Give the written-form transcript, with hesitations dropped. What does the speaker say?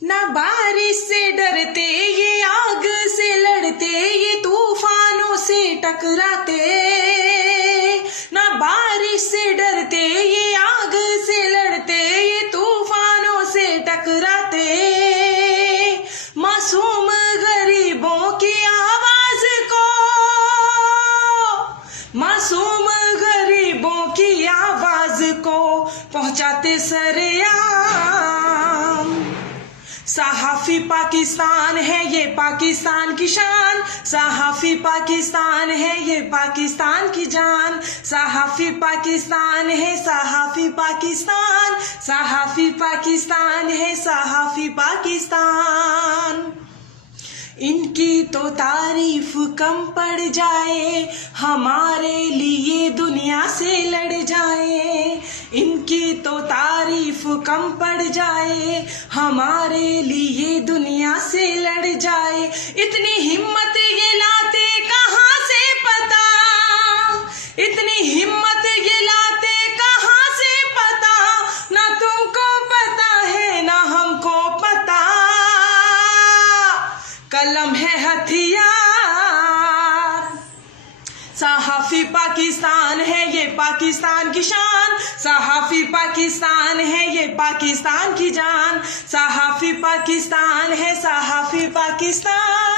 ना बारिश से डरते ये आग से लड़ते, ये तूफानों से टकराते। ना बारिश से डरते ये आग से लड़ते, ये तूफानों से टकराते। मासूम गरीबों की आवाज को, मासूम गरीबों की आवाज को पहुंचाते सरेआम। सहाफी पाकिस्तान है ये पाकिस्तान की शान, सहाफी पाकिस्तान है ये पाकिस्तान की जान। सहाफी पाकिस्तान है, सहाफी पाकिस्तान, सहाफी पाकिस्तान है, सहाफी पाकिस्तान। इनकी तो तारीफ कम पड़ जाए, हमारे लिए दुनिया से लड़ जाए। इनकी तो तारीफ कम पड़ जाए, हमारे लिए दुनिया से लड़ जाए। इतनी हिम्मत ये लाते कहाँ से पता, इतनी हिम्मत ये लाते कहाँ से पता। ना तुमको पता है ना हमको पता, कलम है हथियार। सहाफी पाकिस्तान है ये पाकिस्तान की शान, सहाफी पाकिस्तान है ये पाकिस्तान की जान। सहाफी पाकिस्तान है, सहाफी पाकिस्तान।